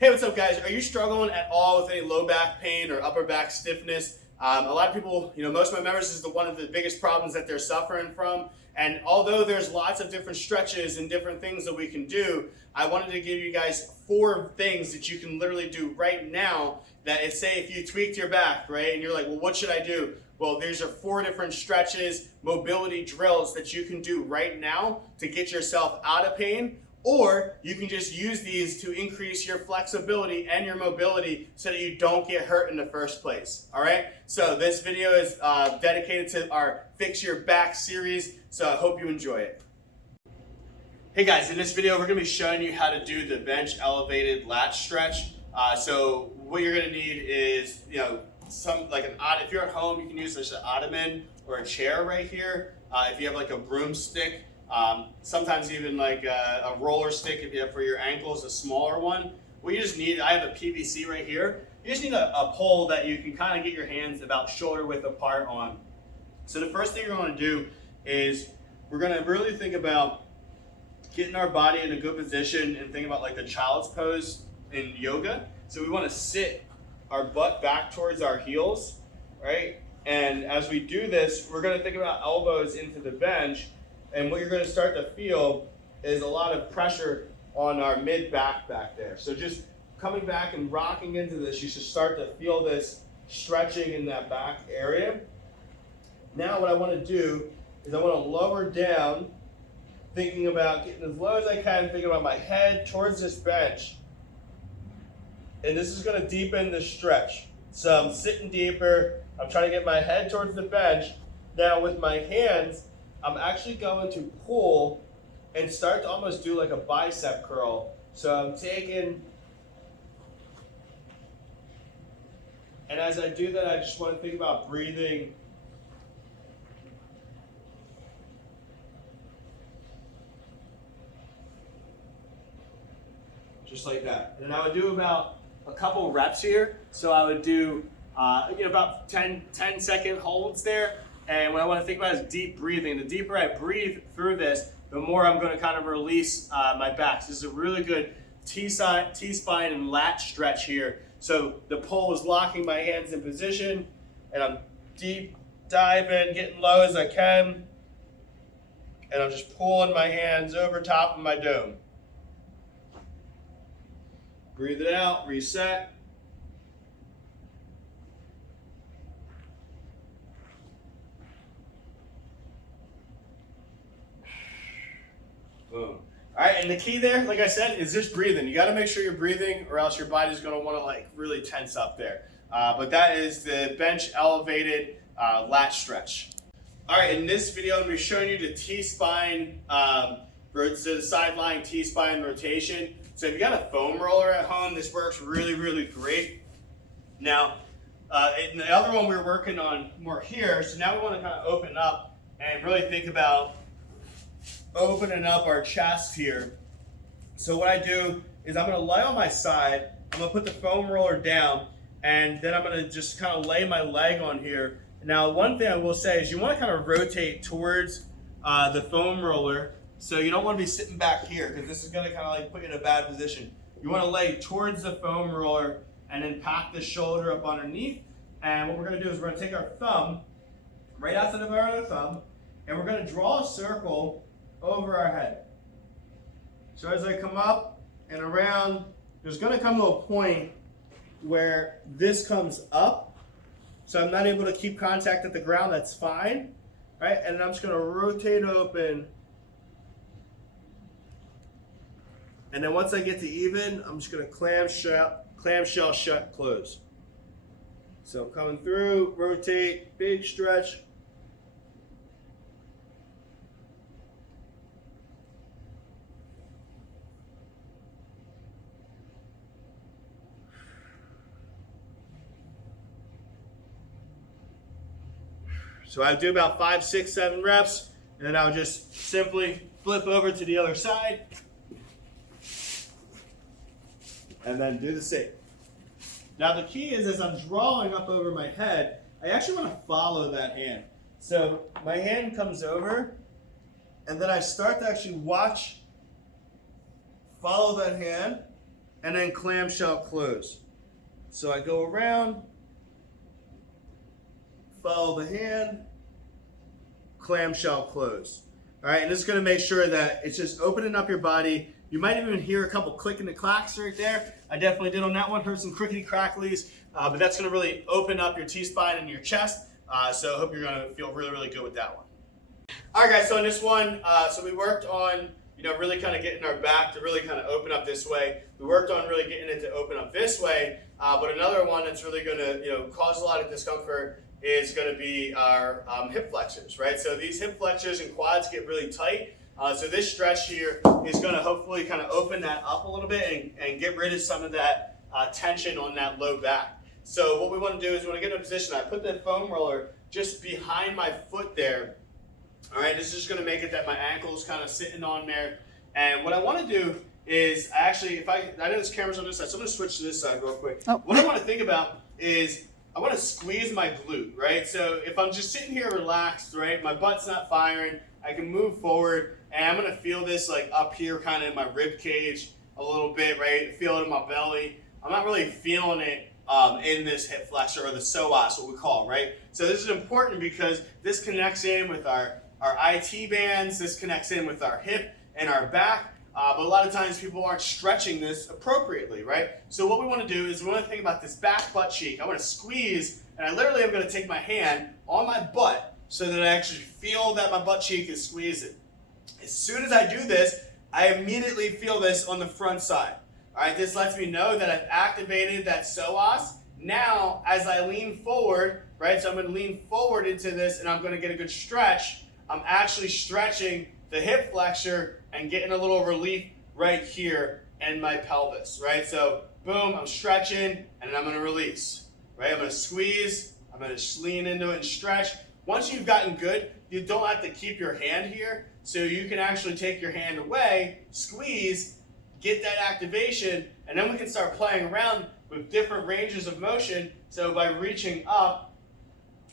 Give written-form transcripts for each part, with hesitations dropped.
Hey, what's up guys? Are you struggling at all with any low back pain or upper back stiffness? A lot of people, most of my members, this is one of the biggest problems that they're suffering from. And although there's lots of different stretches and different things that we can do, I wanted to give you guys 4 things that you can literally do right now that is, say if you tweaked your back, right? And you're like, well, what should I do? Well, these are 4 different stretches, mobility drills that you can do right now to get yourself out of pain. Or you can just use these to increase your flexibility and your mobility so that you don't get hurt in the first place, all right? So this video is dedicated to our Fix Your Back series, so I hope you enjoy it. Hey guys, in this video we're gonna be showing you how to do the bench elevated latch stretch. So what you're gonna need is, if you're at home, you can use this an ottoman or a chair right here. If you have like a broomstick, sometimes even like a roller stick if you have for your ankles, a smaller one. What you just need, I have a PVC right here. You just need a pole that you can kind of get your hands about shoulder width apart on. So the first thing you're going to do is we're going to really think about getting our body in a good position and think about like the child's pose in yoga. So we want to sit our butt back towards our heels, right? And as we do this, we're going to think about elbows into the bench. And what you're going to start to feel is a lot of pressure on our mid-back back there. So just coming back and rocking into this, you should start to feel this stretching in that back area. Now what I want to do is I want to lower down, thinking about getting as low as I can, thinking about my head towards this bench. And this is going to deepen the stretch. So I'm sitting deeper. I'm trying to get my head towards the bench. Now with my hands, I'm actually going to pull and start to almost do like a bicep curl. So I'm taking, and as I do that, I just want to think about breathing. Just like that. And I would do about a couple reps here. So I would do about 10-second holds there. And what I want to think about is deep breathing. The deeper I breathe through this, the more I'm going to kind of release my back. So this is a really good T-spine and latch stretch here. So the pole is locking my hands in position, and I'm deep diving, getting low as I can, and I'm just pulling my hands over top of my dome. Breathe it out, reset. Boom. All right, and the key there, like I said, is just breathing. You got to make sure you're breathing, or else your body's going to want to like really tense up there. But that is the bench elevated latch stretch. All right, in this video, I'm going to be showing you the T-spine, the sideline T-spine rotation. So if you got a foam roller at home, this works really, really great. Now, in the other one we were working on more here, so now we want to kind of open up and really think about opening up our chest here. So what I do is I'm going to lay on my side, I'm going to put the foam roller down, and then I'm going to just kind of lay my leg on here. Now one thing I will say is you want to kind of rotate towards the foam roller, so you don't want to be sitting back here because this is going to kind of like put you in a bad position. You want to lay towards the foam roller and then pack the shoulder up underneath. And what we're going to do is we're going to take our thumb right outside of our other thumb, and we're going to draw a circle over our head. So as I come up and around, there's going to come to a point where this comes up. So I'm not able to keep contact at the ground, that's fine. Right? And then I'm just going to rotate open. And then once I get to even, I'm just going to clamshell shut, close. So coming through, rotate, big stretch. So I do about 5, 6, 7 reps, and then I'll just simply flip over to the other side, and then do the same. Now the key is as I'm drawing up over my head, I actually want to follow that hand. So my hand comes over, and then I start to actually follow that hand, and then clamshell close. So I go around, follow the hand, clamshell close. All right, and this is gonna make sure that it's just opening up your body. You might even hear a couple clicking the clacks right there. I definitely did on that one, heard some crickety cracklies, but that's gonna really open up your T-spine and your chest. So I hope you're gonna feel really, really good with that one. All right, guys, so in this one, so we worked on, really kind of getting our back to really kind of open up this way. We worked on really getting it to open up this way, but another one that's really gonna, cause a lot of discomfort is gonna be our hip flexors, right? So these hip flexors and quads get really tight. So this stretch here is gonna hopefully kind of open that up a little bit and get rid of some of that tension on that low back. So what we wanna do is we wanna get in a position. I put the foam roller just behind my foot there. All right, this is just gonna make it that my ankle's kind of sitting on there. And what I wanna do is actually, I know this camera's on this side, so I'm gonna switch to this side real quick. Oh. What I wanna think about is I wanna squeeze my glute, right? So if I'm just sitting here relaxed, right, my butt's not firing, I can move forward, and I'm gonna feel this like up here kind of in my rib cage a little bit, right? Feel it in my belly. I'm not really feeling it in this hip flexor or the psoas, what we call, right? So this is important because this connects in with our IT bands, this connects in with our hip and our back, but a lot of times people aren't stretching this appropriately, right? So what we want to do is we want to think about this back butt cheek. I want to squeeze, and I literally am going to take my hand on my butt so that I actually feel that my butt cheek is squeezing. As soon as I do this, I immediately feel this on the front side. All right, this lets me know that I've activated that psoas. Now, as I lean forward, right, so I'm going to lean forward into this and I'm going to get a good stretch. I'm actually stretching the hip flexor and getting a little relief right here in my pelvis, right? So, boom, I'm stretching and then I'm going to release, right? I'm going to squeeze, I'm going to lean into it and stretch. Once you've gotten good, you don't have to keep your hand here. So you can actually take your hand away, squeeze, get that activation, and then we can start playing around with different ranges of motion. So by reaching up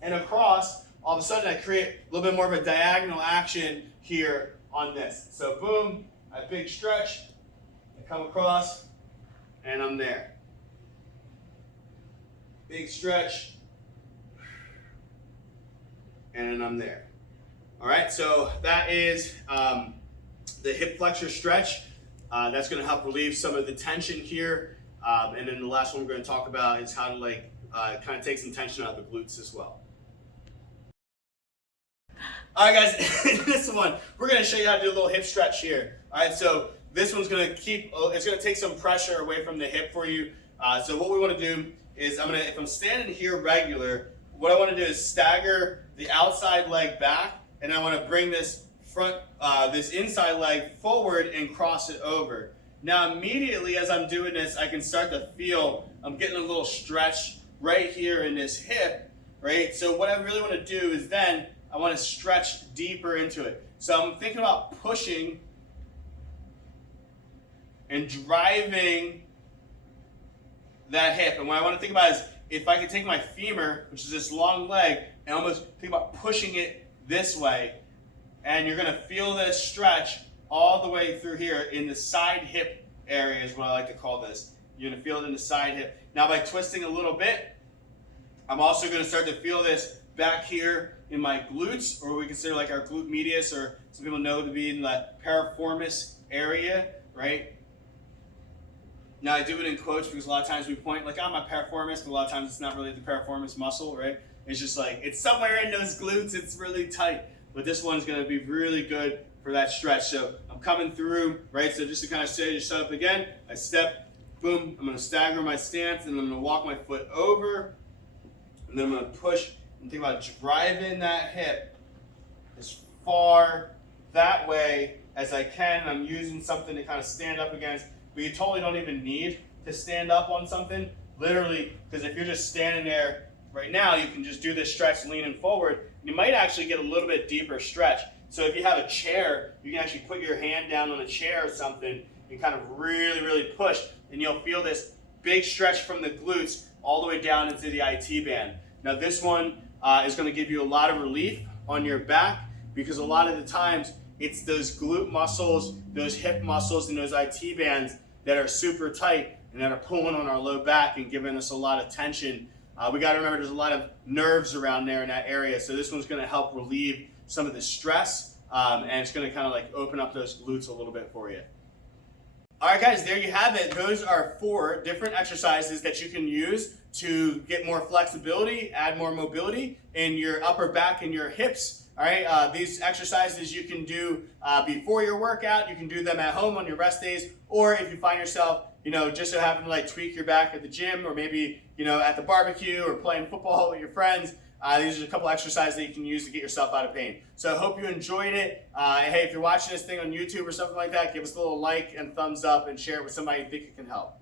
and across, all of a sudden I create a little bit more of a diagonal action here on this. So boom, I big stretch, I come across, and I'm there. Big stretch, and then I'm there. All right, so that is the hip flexor stretch. That's going to help relieve some of the tension here. And then the last one we're going to talk about is how to kind of take some tension out of the glutes as well. All right, guys, in this one, we're going to show you how to do a little hip stretch here. All right, so this one's going to it's going to take some pressure away from the hip for you. So what we want to do is if I'm standing here regular, what I want to do is stagger the outside leg back, and I want to bring this this inside leg forward and cross it over. Now immediately as I'm doing this, I can start to feel I'm getting a little stretch right here in this hip, right? So what I really want to do is then I want to stretch deeper into it. So I'm thinking about pushing and driving that hip. And what I want to think about is if I can take my femur, which is this long leg, and almost think about pushing it this way, and you're going to feel this stretch all the way through here in the side hip area is what I like to call this. You're going to feel it in the side hip. Now by twisting a little bit, I'm also going to start to feel this back here in my glutes, or we consider like our glute medius, or some people know to be in the piriformis area, right? Now I do it in quotes because a lot of times we point like, I'm a piriformis, but a lot of times it's not really the piriformis muscle, right? It's just like, it's somewhere in those glutes, it's really tight. But this one's gonna be really good for that stretch. So I'm coming through, right? So just to kind of set yourself up again, I step, boom, I'm gonna stagger my stance, and I'm gonna walk my foot over, and then I'm gonna push and think about driving that hip as far that way as I can. I'm using something to kind of stand up against, but you totally don't even need to stand up on something, literally, because if you're just standing there right now, you can just do this stretch leaning forward. You might actually get a little bit deeper stretch. So if you have a chair, you can actually put your hand down on a chair or something and kind of really, really push, and you'll feel this big stretch from the glutes all the way down into the IT band. Now this one is going to give you a lot of relief on your back, because a lot of the times it's those glute muscles, those hip muscles, and those IT bands that are super tight and that are pulling on our low back and giving us a lot of tension. We got to remember there's a lot of nerves around there in that area, so this one's going to help relieve some of the stress, and it's going to kind of like open up those glutes a little bit for you. All right, guys, there you have it. Those are 4 different exercises that you can use to get more flexibility, add more mobility in your upper back and your hips. All right, these exercises you can do before your workout. You can do them at home on your rest days, or if you find yourself, just so happen to like tweak your back at the gym, or maybe, at the barbecue or playing football with your friends. These are a couple exercises that you can use to get yourself out of pain. So I hope you enjoyed it. Hey, if you're watching this thing on YouTube or something like that, give us a little like and thumbs up and share it with somebody you think it can help.